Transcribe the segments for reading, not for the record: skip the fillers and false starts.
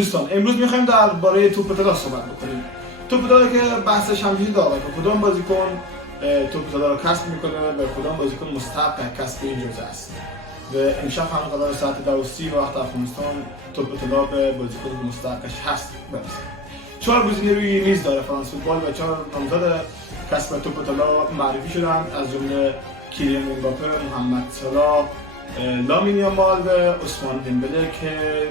دوستان امروز میخوایم درباره توپ طلا صحبت بکنیم. توپ طلا که بحثش همیشه داغه که کدام بازیکن توپ طلا رو کسب میکنه و کدام بازیکن مستحق کسب این جایزه است. و امشب هم قرار ساعت 12:30 وقت افغانستان توپ طلا به بازیکن مستحقش هست برسه. 4 گزینه روی میز داره فرانسه فوتبال و 4 نامزد کسب توپ طلا معرفی شدن، از جمله کیلیان امباپه، محمد صلاح، لامین یامال و عثمان دمبله که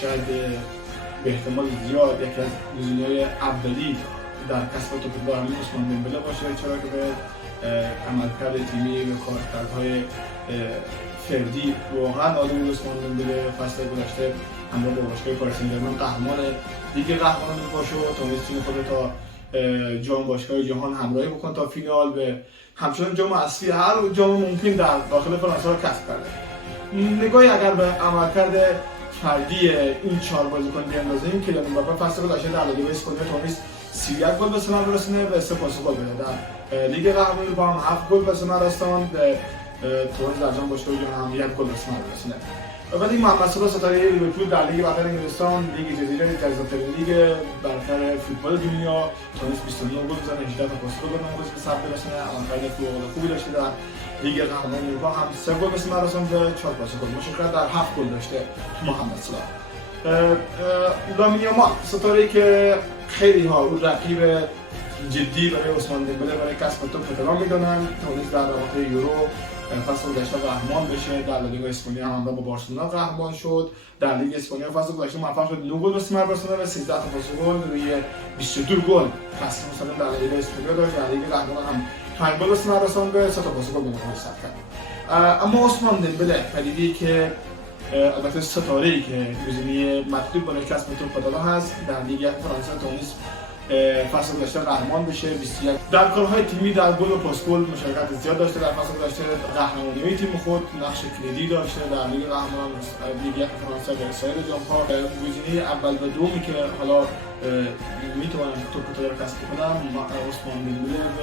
شاید به احتمال زیاد یکی از گزینه‌های اولی در کسب توپ طلا همین عثمان دمبله باشه، چرا که به عملکرد تیمی و کارکردهای فردی واقعا عالی بود. عثمان دمبله فصل گذشته همراه با باشگاه پاریس سن ژرمن قهرمان لیگ قهرمانان اروپا شد، تونست تیم خود تا جام باشگاه جهان همراهی بکنه تا فینال و همچنان جام اصلی هر جام ممکن در داخل فرانسه را کسب کرده. نگاهی اگر به عملکرد فردی این 4 بازیکن بیاندازیم که کیلیان امباپه فصل گذشته در لیگ اسپانیا تونست 31 گل به ثمر برسونه و 3 پاس گل بده. در لیگ قهرمانان اروپا هم 7 گل به ثمر رساند و تونست در جام باشگاه جهان هم 1 گل به ثمر برسونه. ولی محمد صلاح ستاره لیورپول در لیگ برتر انگلستان، لیگ جزیره، جذاب‌ترین لیگ برتر فوتبال دنیا، تونست 29 گل بزنه، 18 تا پاس گل به ثبت برسونه. عملکرد فوق‌العاده خوبی داشته، در لیگ قهرمانان اروپا هم 3 گل به ثمر رساند و 4 پاس گل. مشارکت در 7 گل داشته محمد صلاح. لامین یامال ستاره‌ای که خیلی ها او رقیب جدی برای عثمان دمبله برای کسب توپ طلا می‌دونن، تونست در رقابت یورو فصل گذشته قهرمان بشه، در لیگ اسپانیا هم با بارسلونا قهرمان شد، در لیگ اسپانیا فصل گذشته موفق شد 9 گل به ثمر برسونه و 13 تا پاس گل روی 22 گل کسب مساوی در لیگ اسپانیا داشت. در لیگ قهرمانان هم 5 گل به ثمر رساند و 3 تا پاس گل به نتیجه ثبت کرد. اما عثمان دمبله پدیده‌ای که البته ستاره‌ای که گزینه مطلوب برای کسب توپ طلا هست، در لیگ فرانسه تونست فصل گذشته قهرمان بشه 21 در کارهای تیمی در گل و پاس گل مشارکت زیاد داشته. در فصل گذشته قهرمانی تیم خود نقش کلیدی داشته در لیگ قهرمانان، لیگ فرانسه و سایر جام‌ها. گزینه اول و دومی که حالا میتونن توپ طلا رو کسب کنن عثمان دمبله و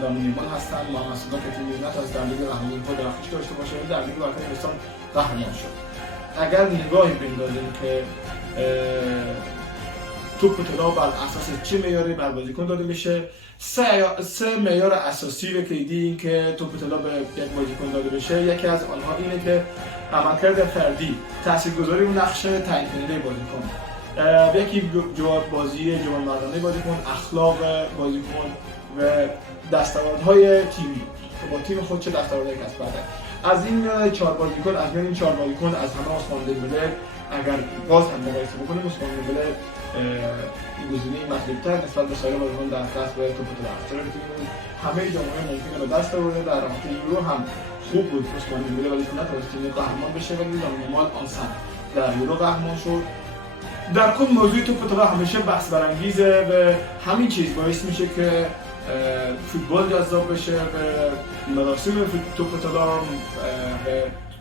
لامین یامال هستن. محمد صلاح که تیمی نتونست در لیگ قهرمانان خود درخشش داشته باشه، در لیگ برتر انگلستان قهرمان شد. اگر نگاهی بندازیم که توپ طلا بر اساس چه معیاری بر بازیکن داده میشه، سه معیار اساسی و کلیدی این که توپ طلا به یک بازیکن داده بشه. یکی از آنها اینه که عملکرد فردی، تاثیرگذاری و نقش تعیین کننده بازیکن، یکی بازی جوانمردانه بازیکن، اخلاق بازیکن و دستاوردهای تیمی که با تیم خود چه دستاوردهایی کسب کرده. از این 4 بازیکن، از میان این 4 بازیکن از همه عثمان دمبله اگر باز هم مقایسه بکنیم، عثمان دمبله گزینه مطلوب‌تر نسبت به سایر بازیکن در کسب توپ طلا است، چرا که همه جام‌های ممکنه به دست آورده. در رقابت یورو هم خوب بود عثمان دمبله ولی نتونست تیم قهرمان بشه، ولی لامین یامال آن سمت در یورو قهرمان شد. در کل موضوع توپ طلا همیشه بحث برانگیزه و همین چیز باعث میشه که فوتبال جذاب بشه و مراسم توپ طلا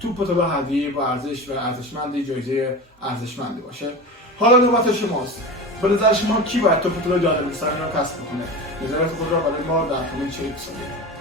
توپ طلا هدیه با ارزش و ارزشمندی، جایزه ارزشمندی باشه. حالا نوبت شماست. به نظر شما کی باید توپ طلا جالب سر را کسب کنه؟ نظرات خود را برای ما در کامنت بگذارید.